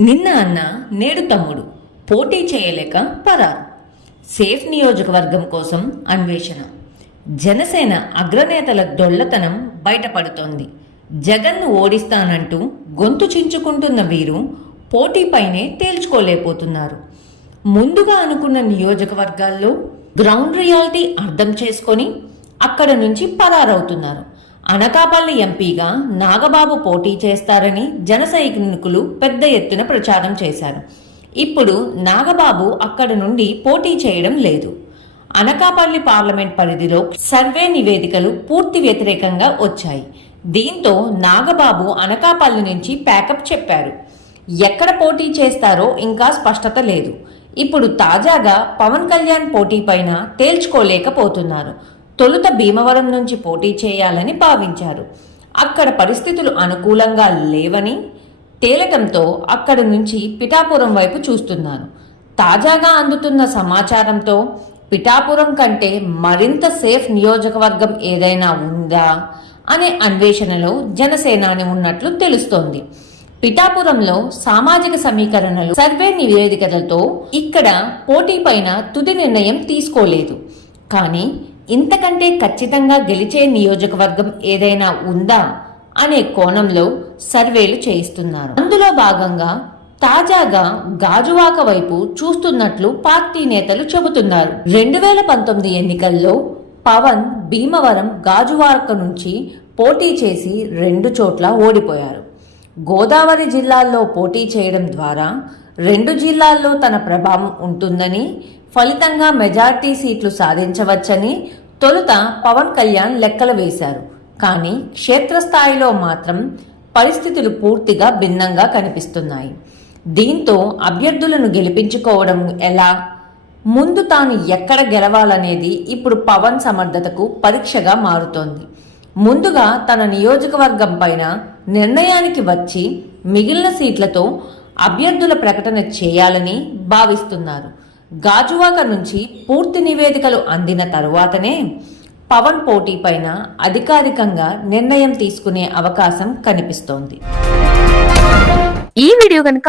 నిన్న అన్న నేడు తమ్ముడు. పోటీ చేయలేక పరారు. సేఫ్ నియోజకవర్గం కోసం అన్వేషణ. జనసేన అగ్రనేతల దొళ్ళతనం బయటపడుతోంది. జగన్ను ఓడిస్తానంటూ గొంతు చించుకుంటున్న వీరు పోటీపైనే తేల్చుకోలేకపోతున్నారు. ముందుగా అనుకున్న నియోజకవర్గాల్లో గ్రౌండ్ రియాలిటీ అర్థం చేసుకొని అక్కడ నుంచి పరారవుతున్నారు. అనకాపల్లి ఎంపీగా నాగబాబు పోటీ చేస్తారని జనసైనికులు పెద్ద ఎత్తున ప్రచారం చేశారు. ఇప్పుడు నాగబాబు అక్కడ నుండి పోటీ చేయడం లేదు. అనకాపల్లి పార్లమెంట్ పరిధిలో సర్వే నివేదికలు పూర్తి వ్యతిరేకంగా వచ్చాయి. దీంతో నాగబాబు అనకాపల్లి నుంచి ప్యాకప్ చెప్పారు. ఎక్కడ పోటీ చేస్తారో ఇంకా స్పష్టత లేదు. ఇప్పుడు తాజాగా పవన్ కళ్యాణ్ పోటీ పైన తేల్చుకోలేకపోతున్నారు. తొలుత భీమవరం నుంచి పోటీ చేయాలని భావించారు. అక్కడ పరిస్థితులు అనుకూలంగా లేవని తేలటంతో అక్కడి నుంచి పిఠాపురం వైపు చూస్తున్నాను. తాజాగా అందుతున్న సమాచారంతో పిఠాపురం కంటే మరింత సేఫ్ నియోజకవర్గం ఏదైనా ఉందా అనే అన్వేషణలో జనసేనాని ఉన్నట్లు తెలుస్తోంది. పిఠాపురంలో సామాజిక సమీకరణలు సర్వే నివేదికలతో ఇక్కడ పోటీ పైన తుది నిర్ణయం తీసుకోలేదు. కానీ ఇంతకంటే ఖచ్చితంగా గెలిచే నియోజకవర్గం ఏదైనా ఉందా అనే కోణంలో సర్వేలు చేయిస్తున్నారు. అందులో భాగంగా తాజాగా గాజువాక వైపు చూస్తున్నట్లు పార్టీ నేతలు చెబుతున్నారు. రెండు వేల పంతొమ్మిది ఎన్నికల్లో పవన్ భీమవరం గాజువాక నుంచి పోటీ చేసి రెండు చోట్ల ఓడిపోయారు. గోదావరి జిల్లాల్లో పోటీ చేయడం ద్వారా రెండు జిల్లాల్లో తన ప్రభావం ఉంటుందని ఫలితంగా మెజార్టీ సీట్లు సాధించవచ్చని తొలుత పవన్ కళ్యాణ్ లెక్కలు వేశారు. కానీ క్షేత్రస్థాయిలో మాత్రం పరిస్థితులు పూర్తిగా భిన్నంగా కనిపిస్తున్నాయి. దీంతో అభ్యర్థులను గెలిపించుకోవడం ఎలా? ముందు తాను ఎక్కడ గెలవాలనేది ఇప్పుడు పవన్ సమర్థతకు పరీక్షగా మారుతోంది. ముందుగా తన నియోజకవర్గం పైన నిర్ణయానికి వచ్చి మిగిలిన సీట్లతో అభ్యర్థుల ప్రకటన చేయాలని భావిస్తున్నారు. గాజువాక నుంచి పూర్తి నివేదికలు అందిన తరువాతనే పవన్ పోటీ పైన అధికారికంగా నిర్ణయం తీసుకునే అవకాశం కనిపిస్తోంది. ఈ వీడియో కనుక